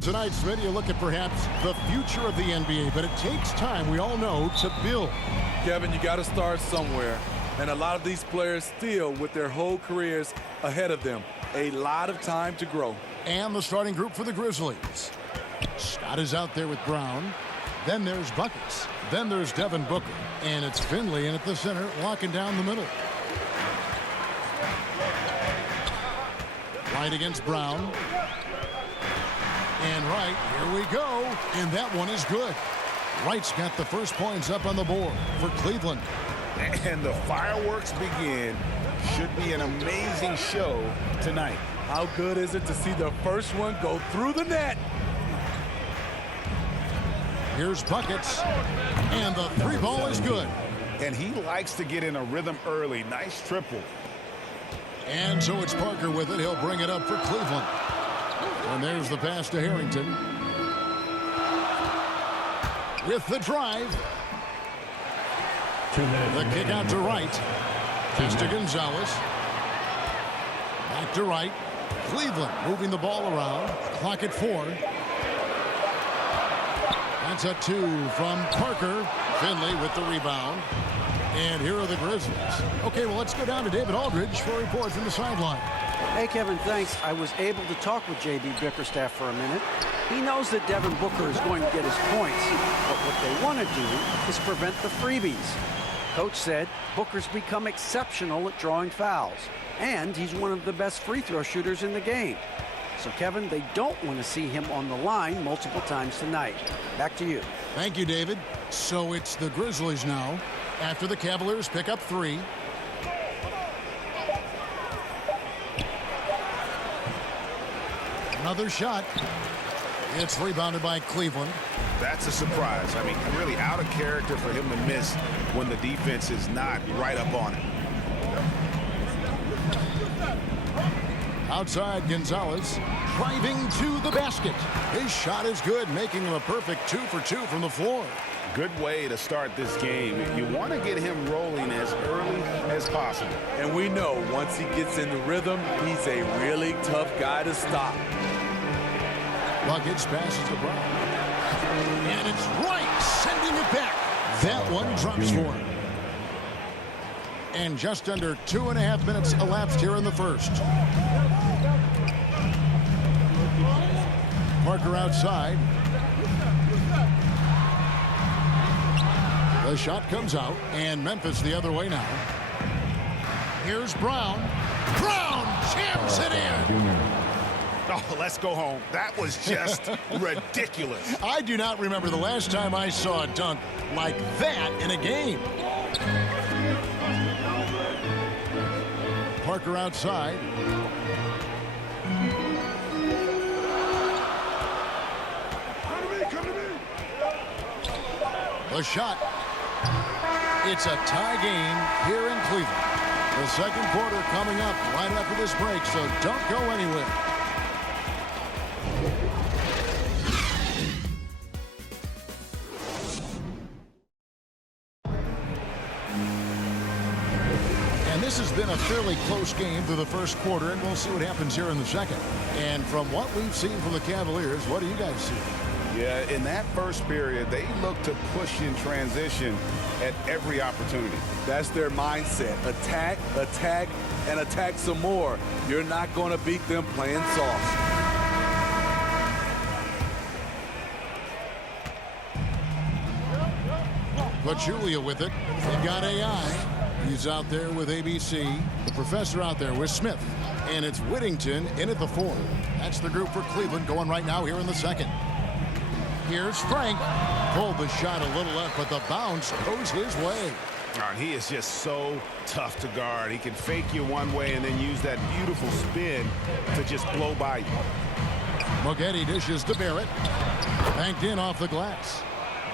Tonight, Smith, you look at perhaps the future of the NBA, but it takes time, we all know, to build. Kevin, you got to start somewhere. And a lot of these players still with their whole careers ahead of them. A lot of time to grow. And the starting group for the Grizzlies. Scott is out there with Brown. Then there's Buckets. Then there's Devin Booker. And it's Finley in at the center, locking down the middle. Wright against Brown. And Wright, here we go. And that one is good. Wright's got the first points up on the board for Cleveland. And the fireworks begin. Should be an amazing show tonight. How good is it to see the first one go through the net? Here's Buckets. And the three ball is good. And he likes to get in a rhythm early. Nice triple. And so it's Parker with it. He'll bring it up for Cleveland. And there's the pass to Harrington. With the drive. The kick out to Wright. Pass to Gonzalez. Back to Wright. Cleveland moving the ball around. Clock at 4. That's a 2 from Parker. Finley with the rebound. And here are the Grizzlies. Okay, well, let's go down to David Aldridge for a report from the sideline. Hey, Kevin, thanks. I was able to talk with J.B. Bickerstaff for a minute. He knows that Devin Booker is going to get his points, but what they want to do is prevent the freebies. Coach said Booker's become exceptional at drawing fouls, and he's one of the best free throw shooters in the game. So, Kevin, they don't want to see him on the line multiple times tonight. Back to you. Thank you, David. So it's the Grizzlies now after the Cavaliers pick up 3. Another shot. It's rebounded by Cleveland. That's a surprise. I mean, really out of character for him to miss when the defense is not right up on it. Outside, Gonzalez driving to the basket. His shot is good, making him a perfect 2 for 2 from the floor. Good way to start this game. You want to get him rolling as early as possible. And we know once he gets in the rhythm, he's a really tough guy to stop. Buckets passes to Brown. And it's Wright sending it back. That one drops for him. And just under 2.5 minutes elapsed here in the first. Parker outside. The shot comes out, and Memphis the other way now. Here's Brown. Brown jams it in. Oh, let's go home. That was just ridiculous. I do not remember the last time I saw a dunk like that in a game. Parker outside. The shot. It's a tie game here in Cleveland. The second quarter coming up right after this break, so don't go anywhere. And this has been a fairly close game through the first quarter, and we'll see what happens here in the second. And from what we've seen from the Cavaliers, what do you guys see? Yeah, in that first period, they look to push in transition at every opportunity. That's their mindset. Attack, attack, and attack some more. You're not going to beat them playing soft. Pachulia with it. They got AI. He's out there with ABC. The professor out there with Smith. And it's Whittington in at the 4. That's the group for Cleveland going right now here in the second. Here's Frank. Pulled the shot a little left, but the bounce goes his way. And he is just so tough to guard. He can fake you one way and then use that beautiful spin to just blow by you. Moghetti dishes to Barrett. Banked in off the glass.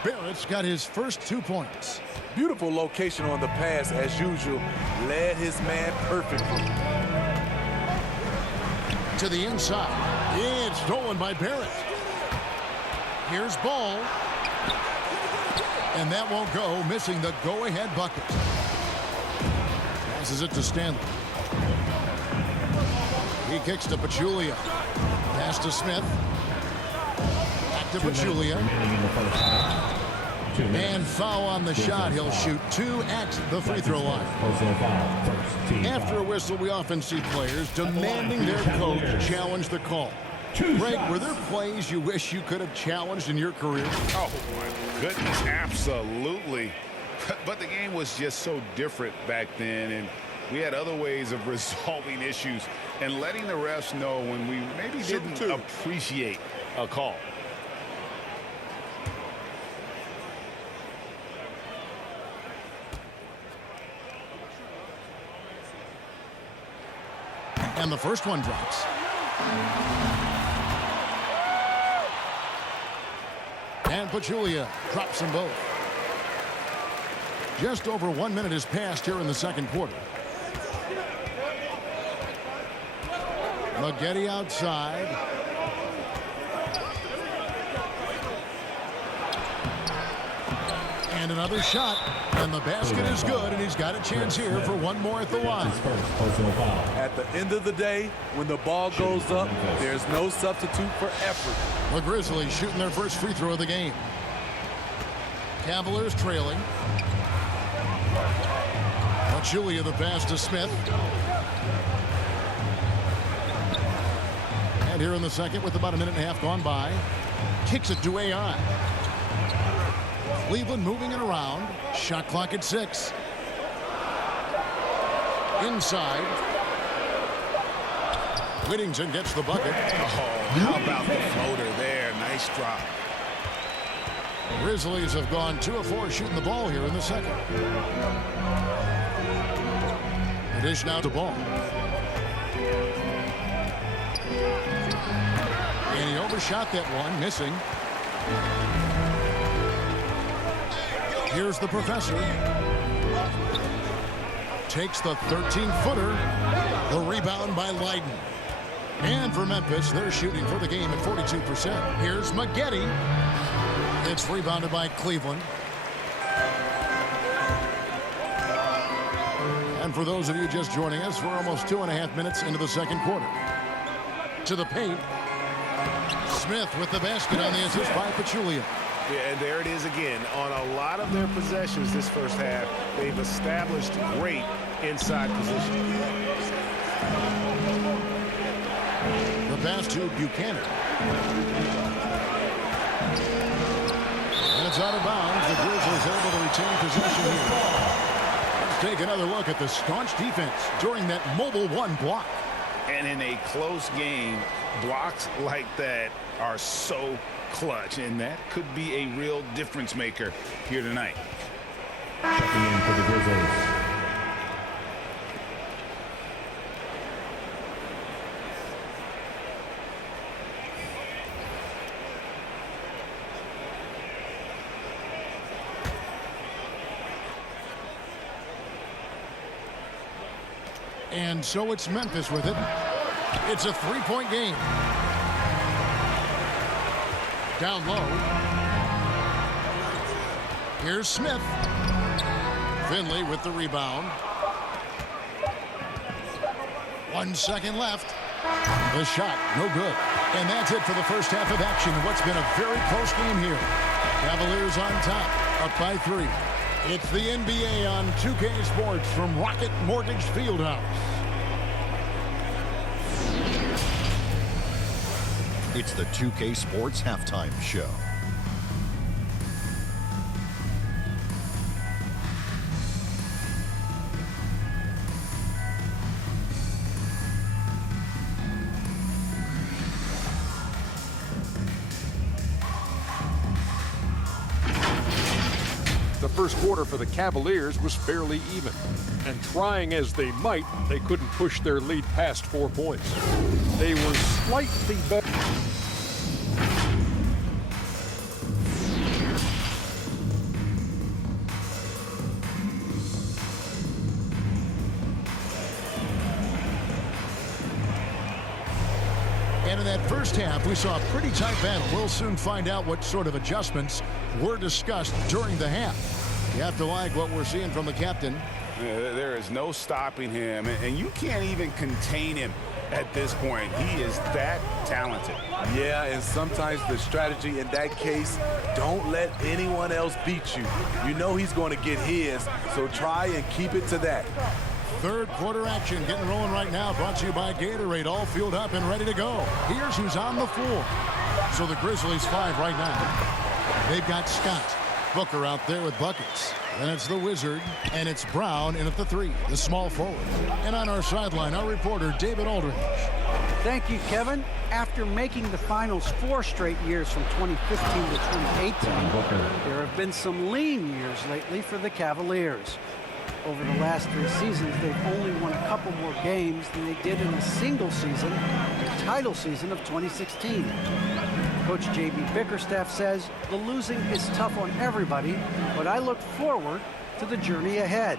Barrett's got his first 2 points. Beautiful location on the pass as usual. Led his man perfectly. To the inside. It's stolen by Barrett. Here's Ball. And that won't go, missing the go-ahead bucket. Passes it to Stanley. He kicks to Pachulia. Pass to Smith. to Pachulia. And foul on the shot. He'll shoot 2 at the free throw line. After a whistle, we often see players demanding their coach challenge the call. Greg, were there plays you wish you could have challenged in your career? Oh, my goodness, absolutely. But the game was just so different back then, and we had other ways of resolving issues and letting the refs know when we maybe didn't appreciate a call. And the first one drops. And Pachulia drops them both. Just over 1 minute has passed here in the second quarter. Maggette outside. And another shot. And the basket is good, and he's got a chance here for one more at the line. At the end of the day, when the ball goes up, there's no substitute for effort. The Grizzlies shooting their first free throw of the game. Cavaliers trailing. Pachulia the pass to Smith. And here in the second with about a minute and a half gone by. Kicks it to AI. Cleveland moving it around. Shot clock at 6. Inside. Whittington gets the bucket. Oh, how about the floater there? Nice drop. Grizzlies have gone 2 of 4 shooting the ball here in the second. The dish now to ball. And he overshot that one, missing. Here's the professor. Takes the 13-footer. The rebound by Leiden. And for Memphis, they're shooting for the game at 42%. Here's Maggette. It's rebounded by Cleveland. And for those of you just joining us, we're almost 2.5 minutes into the second quarter. To the paint. Smith with the basket on the assist by Pachulia. Yeah, and there it is again. On a lot of their possessions this first half, they've established great inside position. The pass to Buchanan. And it's out of bounds. The Grizzlies able to retain possession here. Let's take another look at the staunch defense during that mobile 1 block. And in a close game, blocks like that are so clutch, and that could be a real difference maker here tonight. Checking in for the Grizzlies. And so it's Memphis with it. It's a 3-point game. Down low. Here's Smith. Finley with the rebound. 1 second left. The shot, no good. And that's it for the first half of action. What's been a very close game here. Cavaliers on top, up by 3. It's the NBA on 2K Sports from Rocket Mortgage Fieldhouse. It's the 2K Sports Halftime Show. The first quarter for the Cavaliers was fairly even, and trying as they might, they couldn't push their lead past 4 points. They were slightly better. And in that first half, we saw a pretty tight battle. We'll soon find out what sort of adjustments were discussed during the half. You have to like what we're seeing from the captain. There is no stopping him, and you can't even contain him at this point. He is that talented. Yeah, and sometimes the strategy in that case, don't let anyone else beat you. You know he's going to get his, so try and keep it to that. Third quarter action getting rolling right now, brought to you by Gatorade, all fueled up and ready to go. Here's who's on the floor. So the Grizzlies 5 right now. They've got Scott. Booker out there with buckets. Then it's the Wizard, and it's Brown in at the 3, the small forward. And on our sideline, our reporter, David Aldridge. Thank you, Kevin. After making the finals 4 straight years from 2015 to 2018, there have been some lean years lately for the Cavaliers. Over the last 3 seasons, they've only won a couple more games than they did in a single season, the title season of 2016. Coach J.B. Bickerstaff says the losing is tough on everybody, but I look forward to the journey ahead.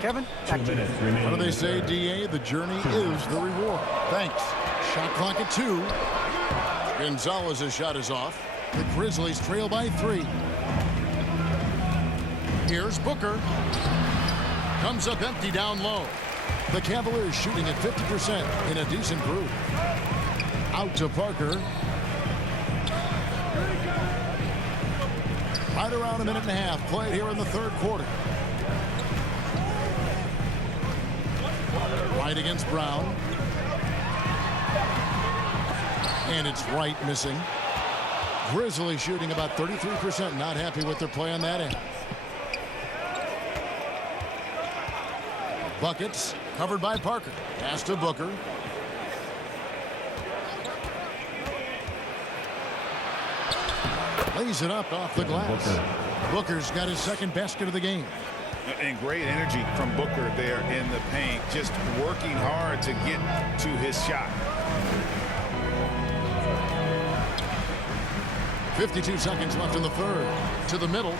Kevin, back to you. What do they say, D.A.? The journey is the reward. Thanks. Shot clock at 2. Gonzalez's shot is off. The Grizzlies trail by 3. Here's Booker. Comes up empty down low. The Cavaliers shooting at 50% in a decent groove. Out to Parker. Right around a minute and a half played here in the third quarter. Right against Brown. And it's Wright missing. Grizzlies shooting about 33%. Not happy with their play on that end. Buckets covered by Parker. Pass to Booker. Lays it up off the glass. Booker's got his second basket of the game. And great energy from Booker there in the paint. Just working hard to get to his shot. 52 seconds left in the third. To the middle.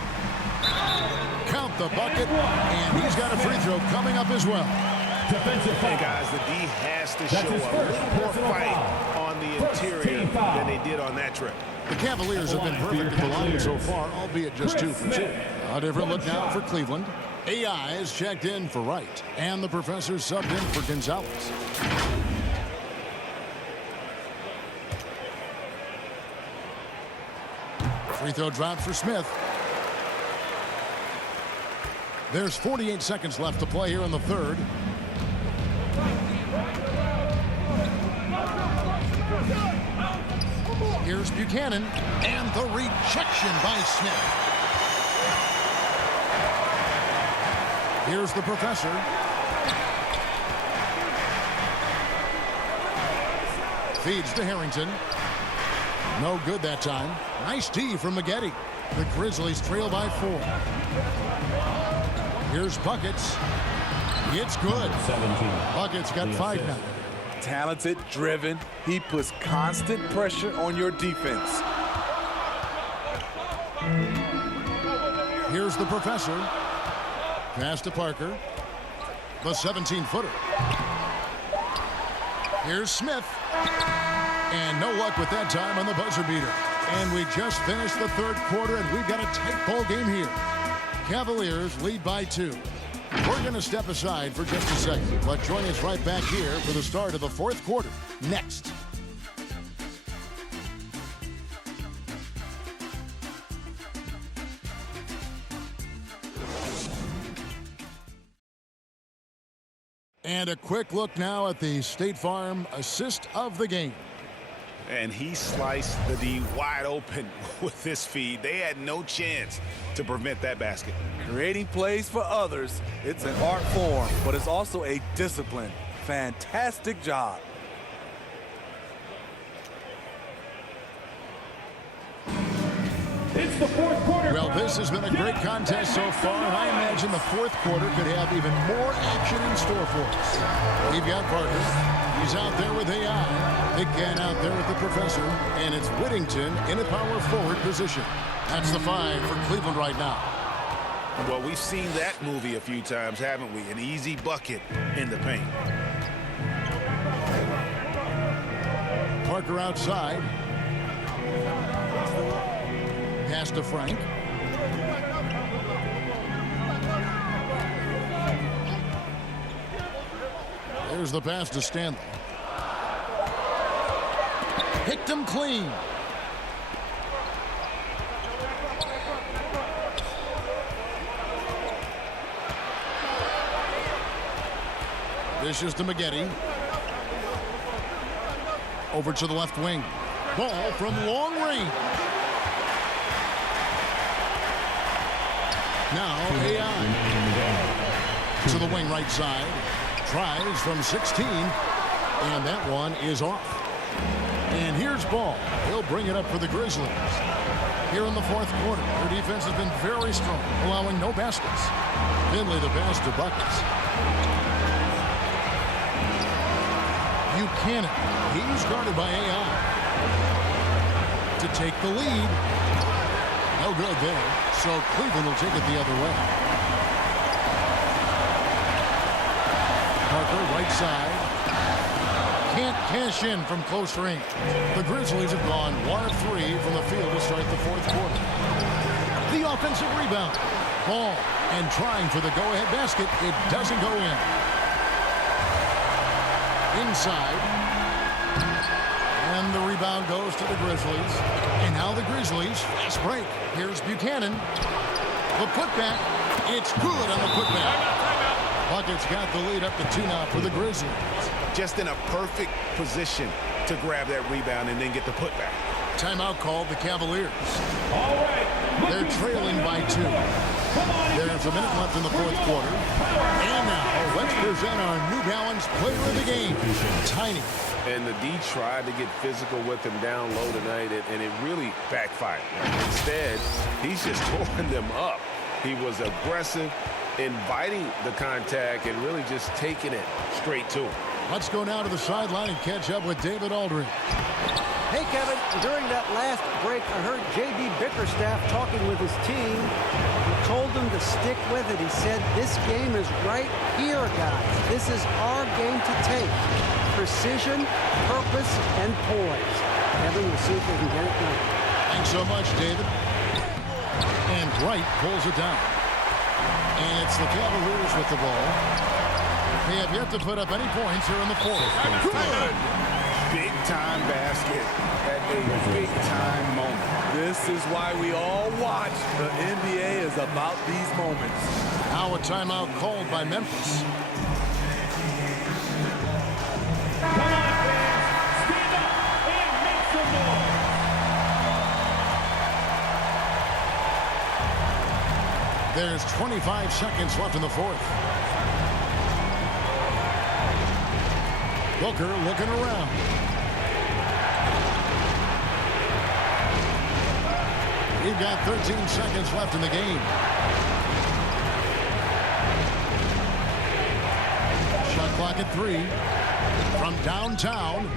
Count the bucket. And he's got a free throw coming up as well. Hey guys, the D has to show a little more fight on the interior than they did on that trip. The Cavaliers have been perfect at the line so far, albeit just 2 for 2. A different look now for Cleveland. AI is checked in for Wright, and the professor subbed in for Gonzalez. Free throw drop for Smith. There's 48 seconds left to play here in the third. Here's Buchanan, and the rejection by Smith. Here's the professor. Feeds to Harrington. No good that time. Nice tee from Maggette. The Grizzlies trail by 4. Here's Buckets. It's good. 17. Buckets got 5 now. Talented, driven. He puts constant pressure on your defense. Here's the professor. Pass to Parker. The 17-footer. Here's Smith. And no luck with that time on the buzzer beater. And we just finished the third quarter, and we've got a tight ball game here. Cavaliers lead by 2. We're going to step aside for just a second, but join us right back here for the start of the fourth quarter next. And a quick look now at the State Farm assist of the game. And he sliced the D wide open with this feed. They had no chance to prevent that basket. Creating plays for others, it's an art form, but it's also a discipline. Fantastic job. It's the fourth quarter. Well, this has been a great contest so far, and I imagine the fourth quarter could have even more action in store for us. We've got Parker. He's out there with AI. Big Ken out there with the professor, and it's Whittington in a power forward position. That's the 5 for Cleveland right now. Well, we've seen that movie a few times, haven't we? An easy bucket in the paint. Parker outside. Pass to Frank. There's the pass to Stanley. Kept him clean. This is to Maggette. Over to the left wing. Ball from long range. Now AI. To the wing right side. Tries from 16. And that one is off. And here's Ball. He'll bring it up for the Grizzlies. Here in the fourth quarter, their defense has been very strong, allowing no baskets. Finley the pass to Buckets. Buchanan. He's guarded by AI. To take the lead. No good there. So Cleveland will take it the other way. Parker, right side. Can't cash in from close range. The Grizzlies have gone 1 of 3 from the field to start the fourth quarter. The offensive rebound. Ball. And trying for the go-ahead basket. It doesn't go in. Inside. And the rebound goes to the Grizzlies. And now the Grizzlies, fast break. Here's Buchanan. The putback. It's good on the putback. Buckets got the lead up to 2 now for the Grizzlies. Just in a perfect position to grab that rebound and then get the putback. Timeout called the Cavaliers. All right. They're trailing by 2. There's a minute left in the fourth quarter. And now, let's present our New Balance player of the game, Tiny. And the D tried to get physical with him down low tonight, and it really backfired. Instead, he's just tore them up. He was aggressive, inviting the contact, and really just taking it straight to him. Let's go now to the sideline and catch up with David Aldridge. Hey, Kevin, during that last break, I heard J.B. Bickerstaff talking with his team. He told them to stick with it. He said, this game is right here, guys. This is our game to take. Precision, purpose, and poise. Kevin, we'll see if they can get it done. Thanks so much, David. And Wright pulls it down. And it's the Cavaliers with the ball. They have yet to put up any points here in the fourth. Good. Big-time basket at a big-time moment. This is why we all watch. The NBA is about these moments. Now a timeout called by Memphis. Come on, fans. Stand up and make some noise. There's 25 seconds left in the fourth. Booker looking around. We've got 13 seconds left in the game. Shot clock at 3. From downtown.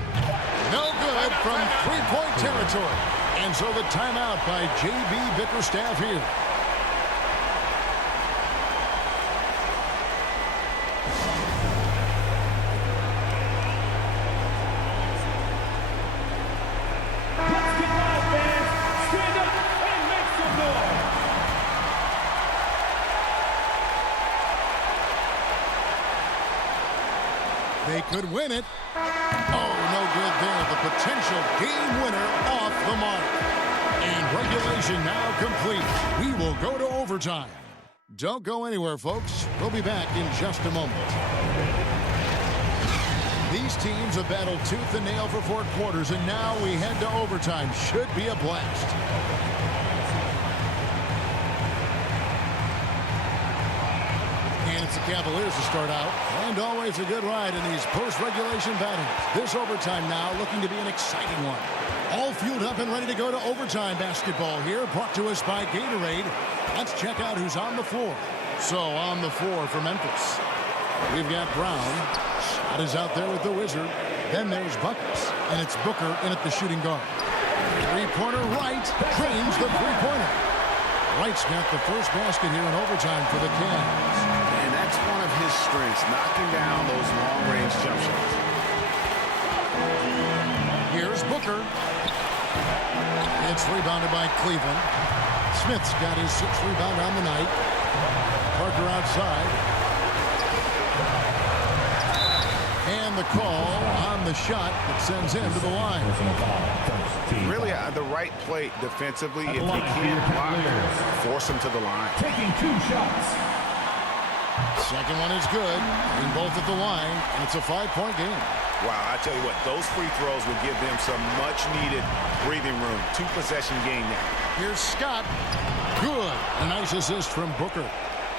No good from three-point territory. And so the timeout by J.B. Bickerstaff here. They could win it. Oh, no good there. The potential game winner off the mark. And regulation now complete. We will go to overtime. Don't go anywhere, folks. We'll be back in just a moment. These teams have battled tooth and nail for 4 quarters, and now we head to overtime. Should be a blast. And it's the Cavaliers to start out. And always a good ride in these post-regulation battles. This overtime now looking to be an exciting one. All fueled up and ready to go to overtime basketball here, brought to us by Gatorade. Let's check out who's on the floor. So on the floor for Memphis, we've got Brown. Shot is out there with the Wizard. Then there's Buckets, and it's Booker in at the shooting guard. Three-pointer Wright trains the three-pointer. Wright's got the first basket here in overtime for the Cavs. And that's one of his strengths, knocking down those long-range jump shots. Here's Booker. It's rebounded by Cleveland. Smith's got his 6th rebound on the night. Parker outside. And the call on the shot that sends him to the line. Really the right play defensively. If you can't block, force him to the line. Taking 2 shots. Second one is good. Being both at the line, and it's a 5-point game. Wow, I tell you what, those free throws would give them some much-needed breathing room. 2-possession game now. Here's Scott. Good. A nice assist from Booker.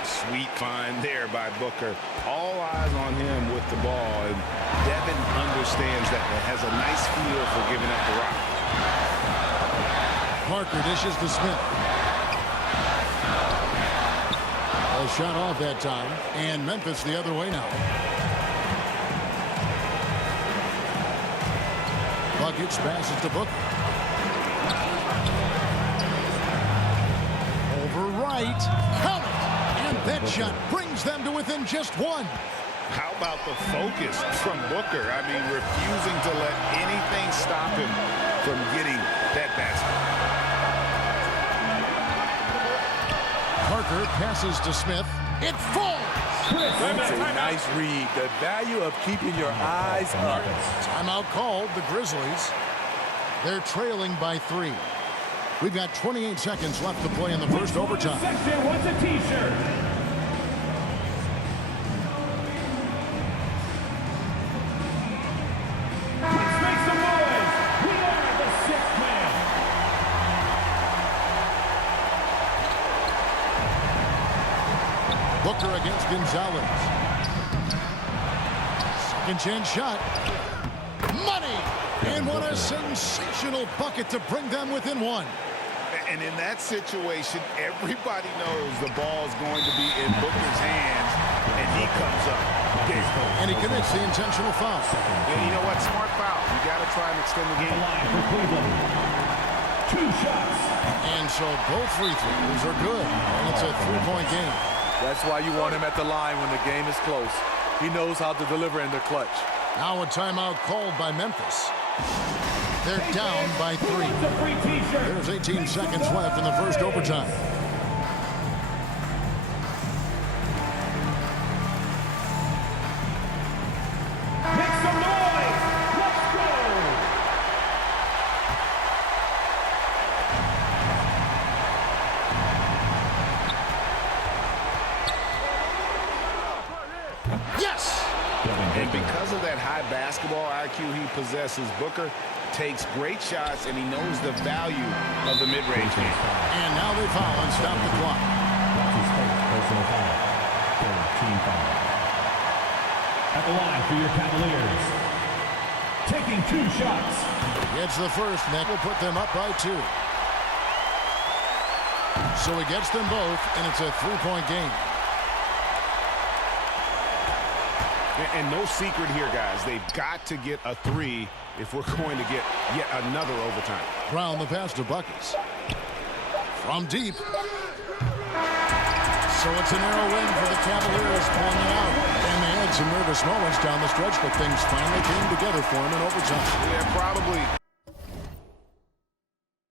Sweet find there by Booker. All eyes on him with the ball, and Devin understands that. It has a nice feel for giving up the rock. Parker dishes to Smith. A shot off that time, and Memphis the other way now. Buckets passes to Booker. Over right. Count it. And that shot brings them to within just 1. How about the focus from Booker? I mean, refusing to let anything stop him from getting that basket. Parker passes to Smith. It falls. That's a nice read. The value of keeping your eyes up. Timeout called, the Grizzlies. They're trailing by 3. We've got 28 seconds left to play in the first overtime. Section wants a T-shirt. Let's make some noise. We are the 6th man. Booker against Gonzalez. Second chance shot. Money! And what a sensational bucket to bring them within 1. And in that situation, everybody knows the ball's going to be in Booker's hands, and he comes up. And he commits the intentional foul. And you know what? Smart foul. You got to try and extend the game. Line for Cleveland. 2 shots. And so both free throws are good. And it's a 3-point game. That's why you want him at the line when the game is close. He knows how to deliver in the clutch. Now a timeout called by Memphis. They're down by 3. A free T-shirt. There's 18 seconds left in the first overtime. Make some noise. Let's go. Yes! And because of that high basketball IQ he possesses, Booker takes great shots, and he knows the value of the mid-range game. And now they foul and stop the clock. At the line for your Cavaliers. Taking 2 shots. Gets the first, and that will put them up by 2. So he gets them both, and it's a 3-point game. And no secret here, guys. They've got to get a 3 if we're going to get yet another overtime. Brown the pass to Buckets. From deep. So it's a narrow win for the Cavaliers pulling it out. And they had some nervous moments down the stretch, but things finally came together for them in overtime. Yeah, probably